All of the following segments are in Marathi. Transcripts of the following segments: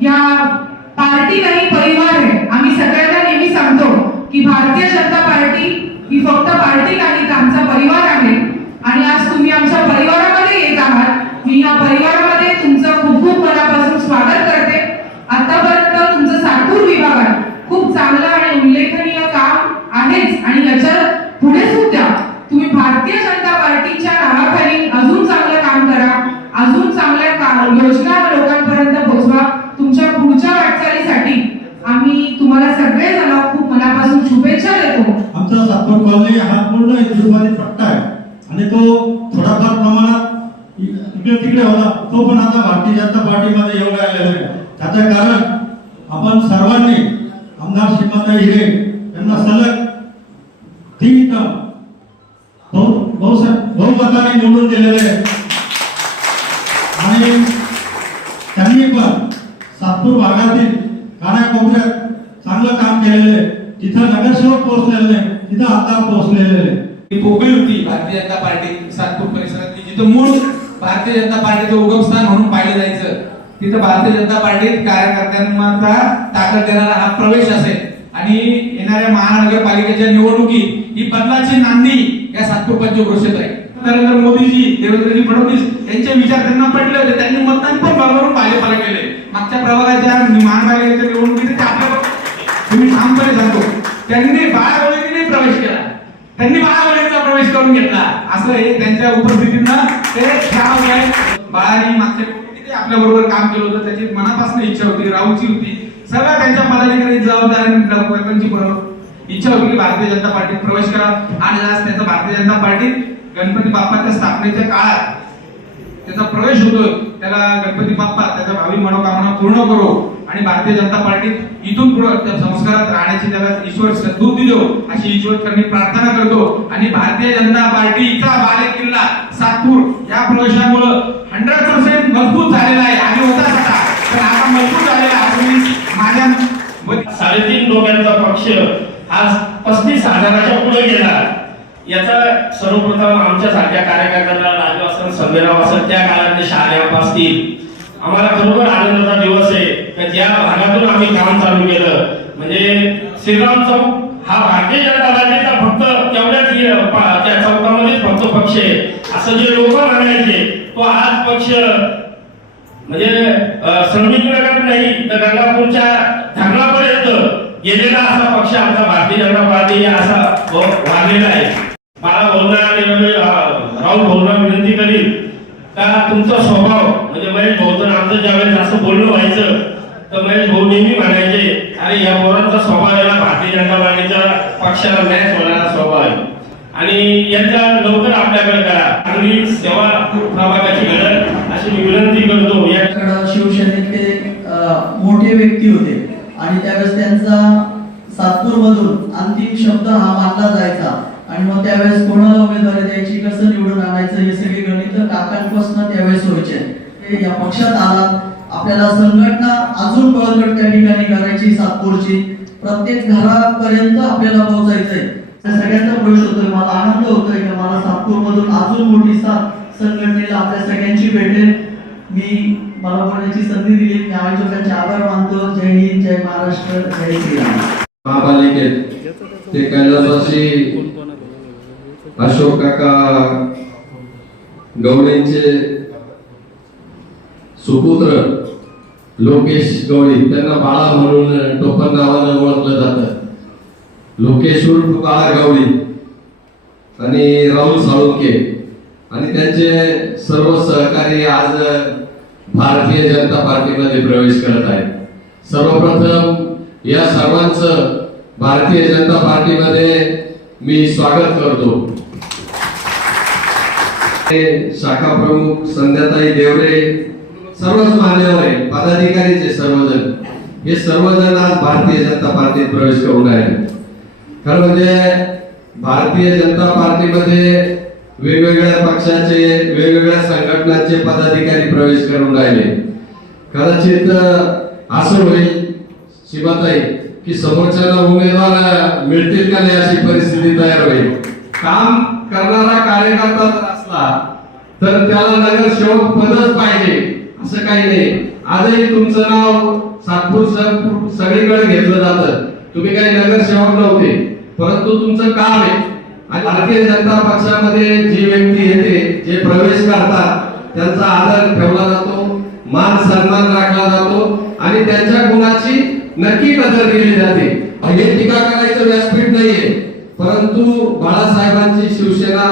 मी त्यांचा मनापासून या पार्टी नाही परिवार आहे आम्ही सगळ्यांना नेहमी सांगतो की भारतीय जनता पार्टी ही फक्त पार्टी नाही तर आमचा परिवार आहे आणि आज तुम्ही आमच्या परिवारामध्ये येत आहात मी या परिवारामध्ये तुमचं खूप खूप मनापासून स्वागत करते आतापर्यंत तुमचं सातपूर विभागात खूप चांगलं आणि उल्लेखनीय काम आहेच आणि याच्यापुढे सुद्धा तुम्ही भारतीय जनता पार्टीच्या नावाखाली अजून चांगलं काम करा अजून चांगल्या का- योजना लोकांपर्यंत पोहोचवा तुमच्या पुढच्या वाटचालीसाठी आम्ही तुम्हाला सगळे जण खूप मनापासून शुभेच्छा देतो आमचा सातपूर कॉलनी हा पूर्ण हिंदुस्थानी पट्टा आहे आणि तो थोडाफार प्रमाणात इ- इकडे तिकडे होता तो पण आता भारतीय जनता पार्टीमध्ये येऊ लागलेला आहे त्याचं कारण आपण सर्वांनी आमदार श्रीमंत हिरे यांना सलग तीन टर्म बहुमताने निवडून दिलेले आणि त्यांनी पण सातपूर भागातील कानाकोपऱ्यात चांगलं काम केलेलं आहे. तिथं नगरसेवक पोहोचलेले नाही तिथं आमदार पोहोचलेले आहे पोकळी होती. भारतीय जनता पार्टी सातपूर परिसरातली जिथं मूळ भारतीय जनता पार्टीचं उगमस्थान म्हणून पाहिलं जायचं. तिथं भारतीय जनता पार्टीत कार्यकर्त्यांना ताकद देणारा हा प्रवेश असेल. आणि येणाऱ्या महानगरपालिकेच्या निवडणुकी ही बदलाची नांदी या सातपूर पंचक्रोशीत आहे. नरेंद्र मोदीजी देवेंद्रजी फडणवीस यांचे विचार त्यांना पडले होते. त्यांनी मतदान पण बरोबरून भाजपाला केले. मागच्या प्रभागाच्या महानगरपालिकेच्या निवडणुकीत ते आपल्या तुम्ही ठामपणे सांगतो. त्यांनी बाळावळीने प्रवेश केला. त्यांनी बाळावळीचा प्रवेश करून घेतला. असं हे त्यांच्या उपस्थितीनं ते ठराव आहे. बाळानी मागच्या किती आपल्या बरोबर काम केलं होतं. त्याची मनापासून इच्छा होती राहूची होती. सगळ्या त्यांच्या पदाधिकारी जबाबदाऱ्यांनी बरोबर इच्छा होती की भारतीय जनता पार्टीत प्रवेश करा. आणि आज त्यांचा भारतीय जनता पार्टीत गणपती बाप्पाच्या स्थापनेच्या काळात त्याचा प्रवेश होतोय. त्याला गणपती बाप्पा त्याच्या भावी मनोकामना पूर्ण करो. आणि भारतीय जनता पार्टीत इथून पुढे संस्कारात राहण्याची त्याला ईश्वर सद्बुद्धी देव अशी ईश्वर मी प्रार्थना करतो. आणि भारतीय जनता पार्टीचा बाले किल्ला सातपूर या प्रवेशामुळं हंड्रेड पर्सेंट मजबूत झालेला आहे. आधी होता पण आता मजबूत झालेला माझ्या साडेतीन लोकांचा पक्ष आज पस्तीस हजाराच्या पुढे गेला. याचा सर्वप्रथम आमच्या सारख्या कार्यकर्त्यांना राजू असेल संमेराव असेल त्या काळातले शहाण्या असतील आम्हाला खरोखर आनंदाचा दिवस आहे. तर ज्या भागातून आम्ही काम चालू केलं. म्हणजे श्रीराम चौक हा भारतीय जनता पार्टीचा फक्त तेवढ्याच त्या चौकामध्येच फक्त पक्ष आहे. असं जे लोक म्हणायचे तो आज पक्ष म्हणजे अ, श्रमिक नगर नाही तर गंगापूरच्या धरणापर्यंत गेलेला असा पक्ष आमचा भारतीय जनता पार्टी असा व- वाढलेला आहे. मला बोलणार राहुल भाऊंना विनंती करील का तुमचा स्वभाव म्हणजे महेश भाऊचं आमचं ज्यावेळेस असं बोलणं व्हायचं तर महेश भाऊ नेहमी म्हणायचे अरे या पोरांचा स्वभाव याला भारतीय जनता पार्टीच्या पक्षाला मॅच होणारा स्वभाव आहे. आणि यांचा लवकर आपल्याकडे करा. चांगली सेवा प्रभागाची गरज अशी मी विनंती करतो या शिवसेनेतले मोठे व्यक्ती होते. आणि त्यावेळेस त्यांचा सातपूर मधून अंतिम शब्द हा मानला जायचा. आणि मग त्यावेळेस कोणाला उमेदवारी द्यायची कसं निवडून आणायचं हे सगळे गणित काकांपासून त्यावेळेस व्हायचे ते या पक्षात आला. आपल्याला संघटना अजून बळकट त्या ठिकाणी करायची सातपूरची. प्रत्येक घरापर्यंत आपल्याला पोहोचायचंय. सगळ्यांचा प्रवेश होतोय. मला आनंद होतोय की मला सातपूर मधून अजून मोठी साथ संघटनेला आपल्या सगळ्यांची भेटेल. मी मला बोलण्याची संधी दिली. मी आयोजकांचे आभार मानतो. जय हिंद जय महाराष्ट्र जय श्रीराम महापालिकेत ते कैलासवासी अशोक काका गवळेंचे सुपुत्र लोकेश गवळी त्यांना बाळा म्हणून टोपण नावानं ओळखलं जात. लोकेश उर्फ बाळा गवळी आणि राहुल साळुंके आणि त्यांचे सर्व सहकारी आज भारतीय जनता पार्टीमध्ये प्रवेश करत आहेत. सर्वप्रथम या सर्वांचं भारतीय जनता पार्टीमध्ये मी स्वागत करतो. शाखा प्रमुख संध्याताई देवरे सर्वच मान्यवर आहे पदाधिकारीचे सर्वजण. हे सर्वजण आज भारतीय जनता पार्टीत प्रवेश करून आहे खरं म्हणजे भारतीय जनता पार्टीमध्ये वेगवेगळ्या पक्षाचे वेगवेगळ्या संघटनांचे पदाधिकारी प्रवेश करून राहिले. कदाचित असं होईल शिवाताई की समोरच्याला उमेदवार मिळतील का नाही अशी परिस्थिती तयार होईल. काम करणारा कार्यकर्ता असला तर त्याला नगरसेवक पदच पाहिजे असं काही नाही. आजही तुमचं नाव सातपूर सगळीकडे घेतलं जातं. तुम्ही काही नगरसेवक नव्हते परंतु तुमचं काम आहे. आणि भारतीय जनता पक्षामध्ये जी व्यक्ती येते जे प्रवेश करतात त्यांचा आदर ठेवला जातो मान सन्मान राखला जातो आणि त्यांच्या गुणाची नक्की कदर केली जाते. हे टीका करायचं व्यासपीठ नाहीये परंतु बाळासाहेबांची शिवसेना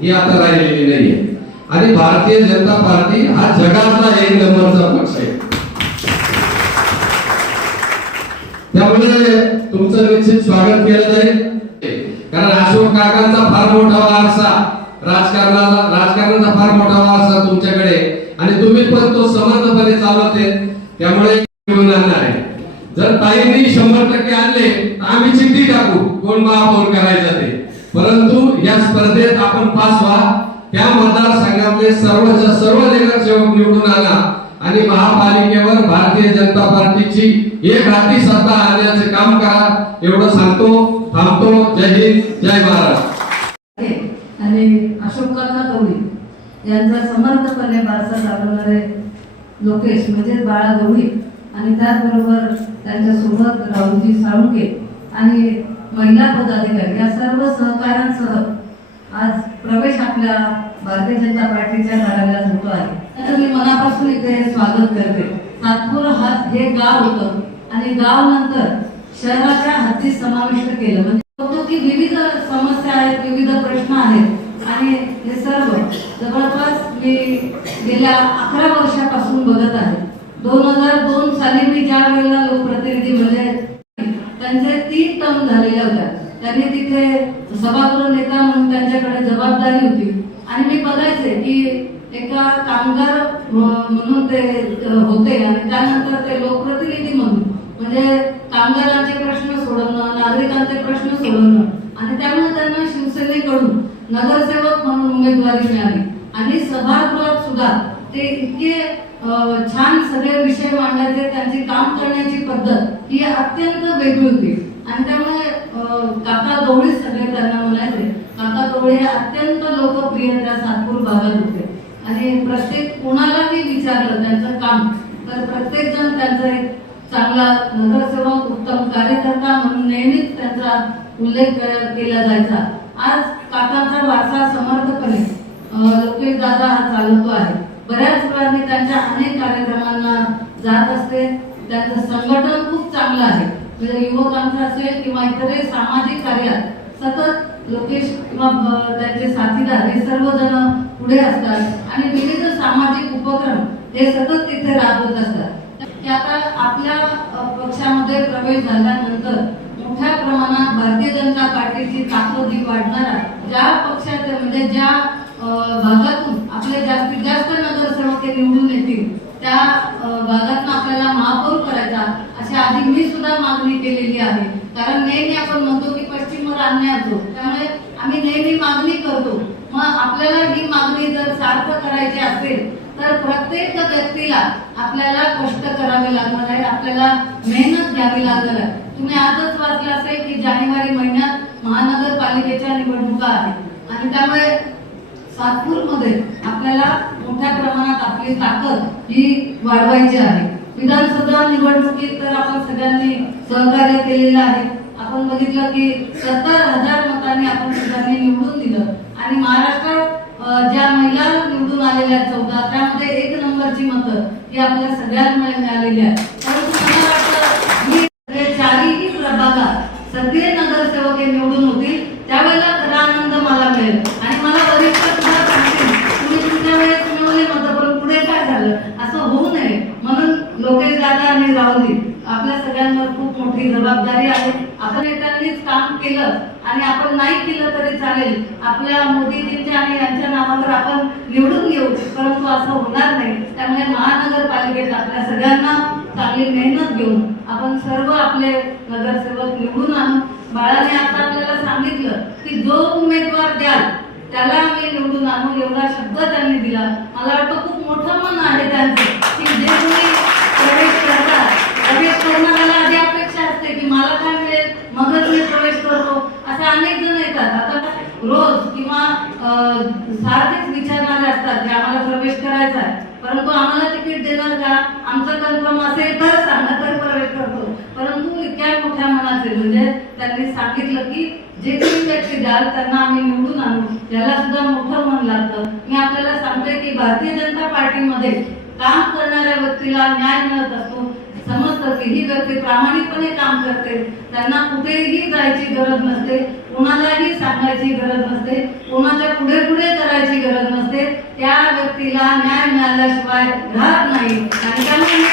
ही आता राहिलेली नाहीये. आणि भारतीय जनता पार्टी हा जगातला एक नंबरचा पक्ष आहे. त्यामुळे तुमचं निश्चित स्वागत केलं जाईल. कारण अशोक काकांचा फार मोठा वारसा राजकारणाला राजकारणाचा फार मोठा वारसा तुमच्याकडे आणि तुम्ही पण तो समर्थपणे चालवते त्यामुळे घेऊन आणणार आहे. जर ताईंनी शंभर टक्के आणले तर आम्ही चिठ्ठी टाकू. कोण महापौर करायचं ते? परंतु या स्पर्धेत आपण पास व्हा त्या मतदारसंघातले सर्वच्या सर्व नगरसेवक निवडून आणा आणि महापालिकेवर भारतीय जनता पार्टीची एक हाती सत्ता आणण्याचे काम करा. एवढं सांगतो. थांबतो. जय हिंद. जय महाराज आणि अशोक काका गवळी यांचा समर्थपणे वारसा चालवणारे लोकेश म्हणजे बाळा गवळी आणि त्याचबरोबर त्यांच्यासोबत राहुलजी साळुंके आणि महिला पदाधिकारी या सर्व सहकारांसह आज प्रवेश आपल्या भारतीय जनता पार्टीच्या कार्यालयात होतो आहे. तर मी मनापासून इथे स्वागत करते. नागपूर हा हे गाव होतं आणि गाव नंतर शहराच्या हद्दीत समाविष्ट केलं. म्हणजे होतो की विविध समस्या आहेत विविध प्रश्न आहेत आणि हे सर्व जवळपास मी गेल्या अकरा वर्षापासून बघत आहे. दोन हजार दोन साली मी ज्या वेळेला लोकप्रतिनिधी म्हणजे त्यांचे टर्म झालेल्या होत्या त्यांनी तिथे सभागृह नेता म्हणून त्यांच्याकडे जबाबदारी होती. आणि मी बघायचे की एका कामगार म्हणून ते होते आणि त्यानंतर ते लोकप्रतिनिधी म्हणून. म्हणजे कामगारांचे प्रश्न सोडवणं नागरिकांचे प्रश्न सोडवणं. आणि त्यामुळे त्यांना शिवसेनेकडून नगरसेवक म्हणून उमेदवारी मिळाली. आणि सभागृहात सुद्धा ते इतके छान सगळे विषय मांडायचे त्यांची काम करण्याची पद्धत ही अत्यंत वेगळी होती. आणि त्यामुळे काका गवळे सगळे त्यांना म्हणायचे काका गवळे हे अत्यंत लोकप्रिय त्या सातपूर भागात होते. आणि प्रत्येक कोणालाही विचारलं त्यांचं काम तर प्रत्येक जण त्यांचा एक चांगला नगरसेवक उत्तम कार्यकर्ता म्हणून नेहमीच त्यांचा उल्लेख केला जायचा. आज काकांचा वारसा समर्थपणे लोकेश दादा हा चालवतो आहे. बऱ्याच वेळा मी त्यांच्या अनेक कार्यक्रमांना जात असते. त्यांचं संघटन खूप चांगलं आहे. म्हणजे युवकांचं असेल किंवा इतर सामाजिक कार्यात सतत लोकेश किंवा त्यांचे साथीदार हे सर्वजण पुढे असतात. आणि विविध सामाजिक उपक्रम हे सतत तिथे राबवत असतात. की आता आपल्या पक्षामध्ये प्रवेश झाल्यानंतर मोठ्या प्रमाणात भारतीय जनता पार्टीची ताकद ही वाढणार आहे. ज्या पक्षात म्हणजे ज्या भागातून आपले जास्तीत जास्त नगरसेवक निवडून येतील त्या भागातून आपल्याला महापौर करायचा अशी आधी मी सुद्धा मागणी केलेली आहे. कारण नेहमी आपण म्हणतो की पश्चिमवर अन्याय त्यामुळे आम्ही नेहमी मागणी करतो. मग आपल्याला ही मागणी जर सार्थ करायची असेल तर प्रत्येक व्यक्तीला आपल्याला कष्ट करावे लागणार आहे आपल्याला मेहनत घ्यावी लागणार आहे. तुम्ही आजच वाचलं असेल की जानेवारी महिन्यात महानगरपालिकेच्या निवडणुका आहेत. आणि त्यामुळे सातपूरमध्ये आपल्याला मोठ्या प्रमाणात आपली ताकद ही वाढवायची आहे. विधानसभा निवडणुकीत तर आपण सगळ्यांनी सहकार्य केलेलं आहे. आपण बघितलं की सत्तर हजार मतांनी आपण सगळ्यांनी निवडून दिलं. आणि महाराष्ट्रात ज्या महिला निवडून आलेल्या आहेत चौदा त्यामध्ये एक नंबरची मतं ही आपल्या सगळ्यांमुळे मिळालेली आहेत. परंतु आपण नेत्यांनीच काम केलं आणि आपण नाही केलं तरी चालेल. आपल्या मोदीजींच्या आणि यांच्या नावावर आपण निवडून घेऊ परंतु असं होणार नाही. त्यामुळे महानगरपालिकेत आपल्या सगळ्यांना चांगली मेहनत घेऊन आपण सर्व आपले नगरसेवक निवडून आणू. बाळाने आता आपल्याला सांगितलं की जो उमेदवार द्याल त्याला आम्ही निवडून आणू एवढा शब्द त्यांनी दिला. मला वाटतं खूप मोठं मन आहे त्यांचं की जे तुम्ही प्रवेश करतात प्रवेश करणाऱ्याला आधी अपेक्षा असते की मला काय मिळेल मगच मी प्रवेश करतो असे अनेक जण येतात आता रोज किंवा अं, सारखेच विचारणारे असतात की आम्हाला प्रवेश करायचा आहे परंतु आम्हाला तिकीट देणार का आमचं कन्फर्म असेल तर सांगा तर प्रवेश करतो परंतु इतक्या मोठ्या मनाचे म्हणजे त्यांनी सांगितलं की जे काही व्यक्ती द्याल त्यांना आम्ही निवडून आणू याला सुद्धा मोठं मन लागतं. मी आपल्याला सांगते की भारतीय जनता पार्टीमध्ये काम करणाऱ्या व्यक्तीला न्याय मिळत असतो. समजतं की ही व्यक्ती प्रामाणिकपणे काम करते. त्यांना कुठेही जायची गरज नसते कोणालाही सांगायची गरज नसते कोणाच्या पुढे पुढे करायची गरज नसते. त्या व्यक्तीला न्याय मिळाल्याशिवाय राहत नाही. आणि त्यामुळे मी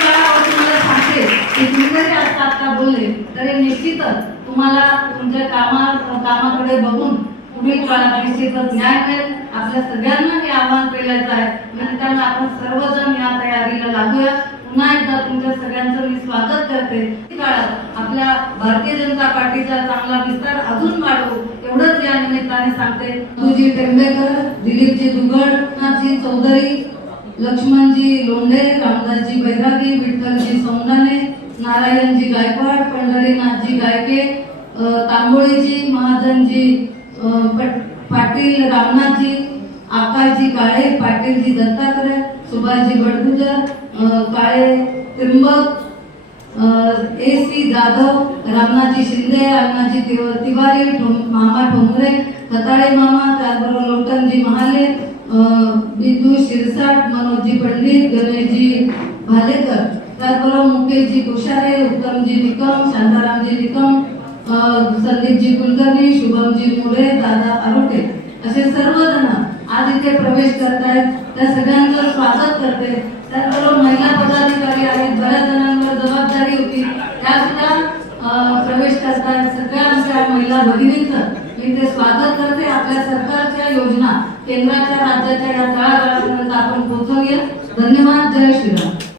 सांगते की तुम्ही जरी आता आता बोलले तरी निश्चितच तुम्हाला तुमच्या कामा कामाकडे बघून पुढील काळात निश्चितच न्याय मिळेल आपल्या सगळ्यांना हे आव्हान केल्याचं आहे. आणि त्यांना आपण सर्वजण या तयारीला लागूया. पुन्हा एकदा तुमच्या सगळ्यांचं मी स्वागत करते. काळात आपल्या भारतीय जनता पार्टीचा चांगला विस्तार अजून वाढवू एवढंच या निमित्ताने सांगते. तुझी टेंबेकर दिलीपजी दुगडनाथजी चौधरी लक्ष्मणजी लोंढे रामदासजी बैरागी विठ्ठलजी सौंदाने नारायणजी गायकवाड पंढरीनाथजी गायके तांबोळीजी महाजनजी पाटील रामनाथजी आकाशजी काळे पाटीलजी दत्तात्रय सुभाषजी बडगुजर काळे त्रिंबक ए सी जाधव रामनाथजी शिंदे रामनाथजी तिव- तिवारी मामा ठोंबरे खताळे मामा त्याचबरोबर लोटनजी महाले बिंदू शिरसाट मनोजजी पंडित गणेशजी भालेकर. त्याचबरोबर मुकेशजी उत्तम उत्तमजी निकम शांतारामजी निकम अ, संदीपजी कुलकर्णी शुभमजी मुळे दादा आरोटे. असे सर्वजण आज इथे प्रवेश करतायत. त्या सगळ्यांचं स्वागत करते. त्याचबरोबर महिला पदाधिकारी आहेत बऱ्याच जणांवर जबाबदारी होती. त्या सुद्धा प्रवेश करतायत. सगळ्या आमच्या महिला भगिनींचं मी ते स्वागत करते. आपल्या सरकारच्या योजना केंद्राच्या राज्याच्या या तळागाळापर्यंत आपण पोहोचवूया. धन्यवाद. जय श्रीराम.